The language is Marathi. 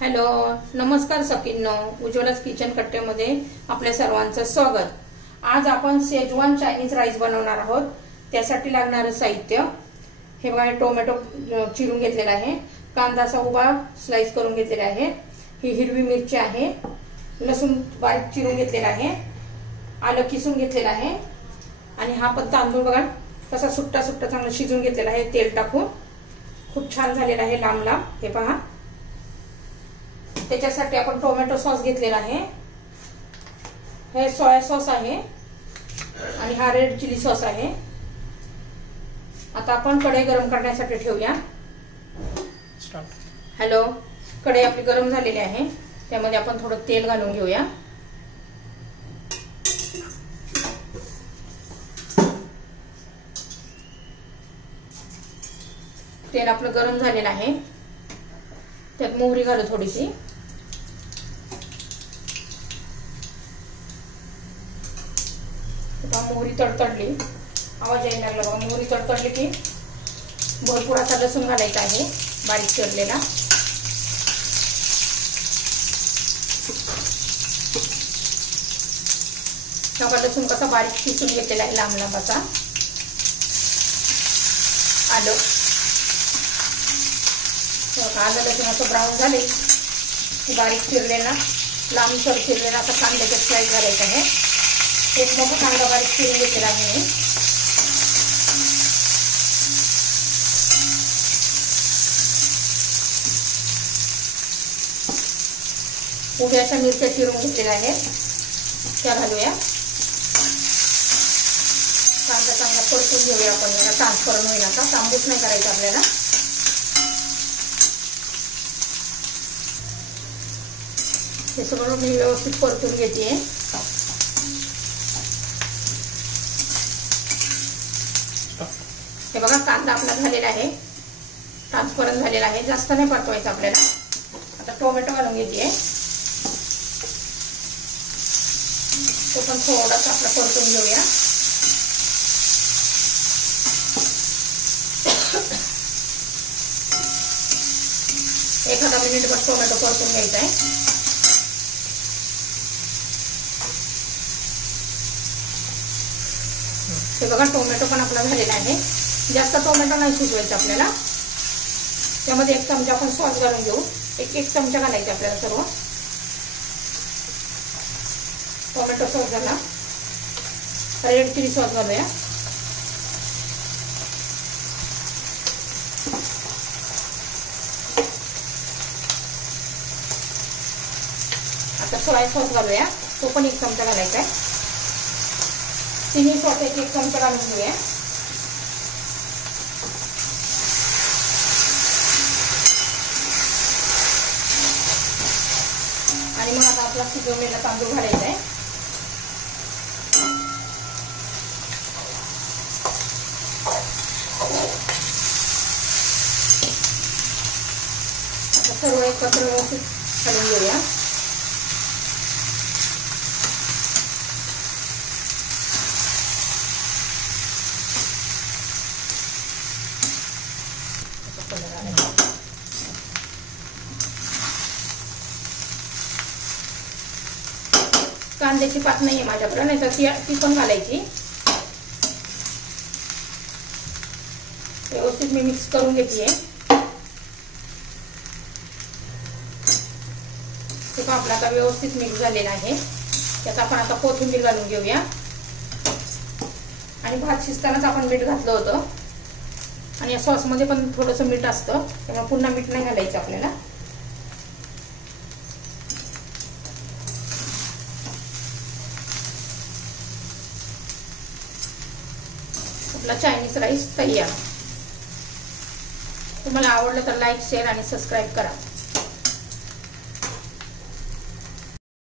हॅलो, नमस्कार सखींनो, उज्ज्वलाच किचन कट्ट्यामध्ये आपल्या सर्वांचं स्वागत। आज आपण शेजवान चायनीज राईस बनवणार आहोत। त्यासाठी लागणारे साहित्य हे बघा, टोमॅटो चिरून घेतलेला आहे, कांदा असा उभा स्लाइस करून घेतलेला आहे, ही हिरवी मिरची आहे, लसूण बारीक चिरून घेतलेला आहे, आलं किसून घेतलेलं आहे आणि हा पण तांदूळ बघा कसा सुट्टा सुट्टा चांगला शिजून घेतलेला आहे तेल टाकून, खूप छान झालेला आहे लांब लांब। हे पहा, त्याच्यासाठी आपण टोमॅटो सॉस घेतलेला आहे, हे सोया सॉस आहे आणि हा रेड चिली सॉस आहे। आता आपण कढई गरम करण्यासाठी ठेवूया। हॅलो, कढई आपली गरम झालेली आहे, त्यामध्ये आपण थोडं तेल घालून घेऊया। तेल आपलं गरम झालेलं आहे, त्यात मोहरी घालू थोडीशी, मोहरी तडतडली, आवाज यायला लागला बघा। मोहरी तडतडली की भरपूर असा लसूण घालायचा आहे बारीक चिरलेला। लसूण कसा बारीक किसून घेतलेला आहे लांब लांब असा। आलं लसूण असं ब्राऊन झाले की बारीक चिरलेला लांब सर चिरलेला असा कांद्याचा स्लाइस घालायचा आहे। एक मोठा कांदा बारीक चिरून घेतलेला आहे। उभ्या अशा मिरच्या चिरून घेतलेल्या आहेत, त्या घालूया। कांदा चांगला परतून घेऊया आपण, ट्रान्सफर होईल आता, तांबूस नाही करायचं आपल्याला। हे सगळं मी व्यवस्थित परतून घेते। हे बघा, कांदा आपला झालेला आहे, ट्रान्सपरंट झालेला आहे, जास्त नाही परतवायचं आपल्याला। आता टोमॅटो घालून घेते, तो पण थोडासा आपला परतून घेऊया। एखादा मिनिटभर टोमॅटो परतून घ्यायचा आहे। हे बघा, टोमॅटो पण आपला झालेला आहे, जास्त टोमॅटो नाही शिजवायचा आपल्याला। त्यामध्ये एक चमचा आपण सॉस घालून घेऊ, एक चमचा घालायचा आपल्याला सर्व। टोमॅटो सॉस झाला, रेड चिली सॉस घालूया। आता सोया सॉस घालूया, तो पण एक चमचा घालायचा आहे। चिली सॉस एक चमचा घालून घेऊया। आणि मग आता आपला शिजवलेला तांदूळ घालायचा आहे। आता सर्व एकत्र व्यवस्थित घालून घेऊया। कांद्याची पात नाहीये माझ्याकडे, नाही तर ती पण घालायची। व्यवस्थित मी मिक्स करून घेते। तो आपला आता व्यवस्थित मिक्स झालेला आहे, त्यात आपण आता कोथिंबीर घालून घेऊया। आणि भात शिजतानाच आपण मीठ घातलं होतं, आणि या सॉस मध्ये पण थोडंसं मीठ असतं, त्यामुळे पुन्हा मीठ नाही घालायचं आपल्याला। आपला चायनीज राईस तयार। तुम्हाला आवडलं तर लाईक, शेअर आणि सबस्क्राईब करा।